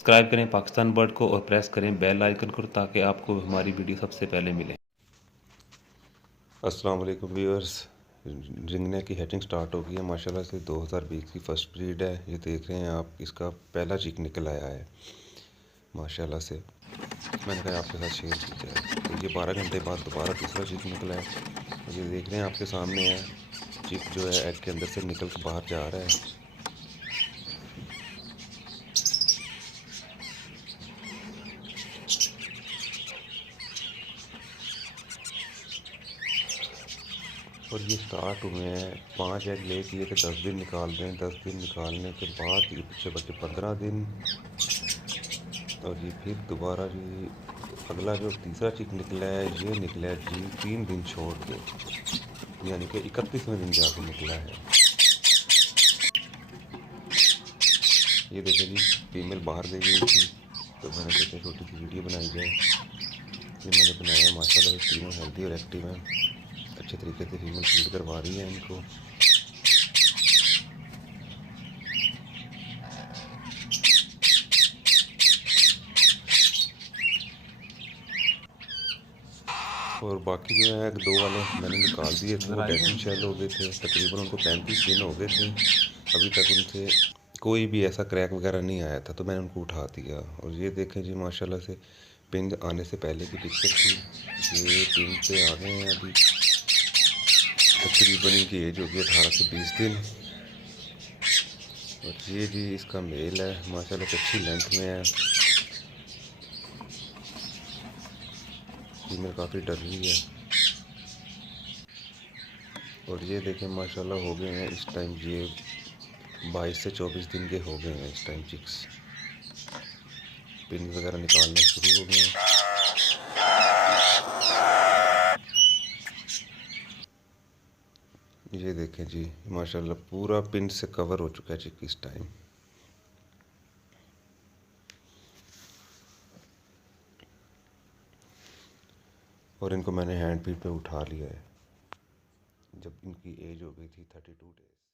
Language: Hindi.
सब्सक्राइब करें पाकिस्तान बर्ड को और प्रेस करें बेल आइकन को ताकि आपको हमारी वीडियो सबसे पहले मिले। अस्सलाम वालेकुम व्यूअर्स। रिंगने की हैचिंग स्टार्ट हो गई है माशाल्लाह से। 2020 की फ़र्स्ट ब्रीड है। ये देख रहे हैं आप, इसका पहला चिक निकल आया है माशाल्लाह से। मैंने कहा आपके साथ शेयर की जाए। तो ये 12 घंटे बाद दोबारा दूसरा चिक निकला है। और ये देख रहे हैं आपके सामने है, चिक जो है एग के अंदर से निकल कर बाहर जा रहा है। और ये स्टार्ट हुए हैं, 5 एग ले किए थे, 10 दिन निकाल रहे हैं। 10 दिन निकालने के बाद ये पीछे बचे 15 दिन। और ये फिर दोबारा जी अगला जो तीसरा चिक निकला है, ये निकला है जी 3 दिन छोड़ के, यानी कि 31वें दिन जाके निकला है। ये देखें जी, फीमेल बाहर गई हुई थी, तो मैंने सोचा छोटी सी वीडियो बनाई जाए। ये मैंने बनाया है माशाल्लाह से। तीनों हेल्दी और एक्टिव हैं, अच्छे तरीके से फीमेल फीड करवा रही है इनको। और बाकी जो है दो वाले मैंने निकाल दिए थे, वो डेड शेल हो गए थे। तकरीबन उनको 35 दिन हो गए थे, अभी तक उनसे कोई भी ऐसा क्रैक वगैरह नहीं आया था, तो मैंने उनको उठा दिया। और ये देखें जी माशाल्लाह से, पिंड आने से पहले की पिक्चर थी। ये पिंड पे आ गए हैं अभी। तकरीबन इनकी एज होगी 18 से 20 दिन। और ये जी इसका मेल है माशाल्लाह से, अच्छी लेंथ में है। फीमेल काफ़ी डर रही है। और ये देखें माशाल्लाह हो गए हैं इस टाइम, ये 22 से 24 दिन के हो गए हैं इस टाइम चिक्स। पिन वगैरह निकालने शुरू हो गए हैं। ये देखें जी माशाल्लाह पूरा पिन से कवर हो चुका है चिक इस टाइम। और इनको मैंने हैंड फीड पे उठा लिया है जब इनकी एज हो गई थी 32 डेज।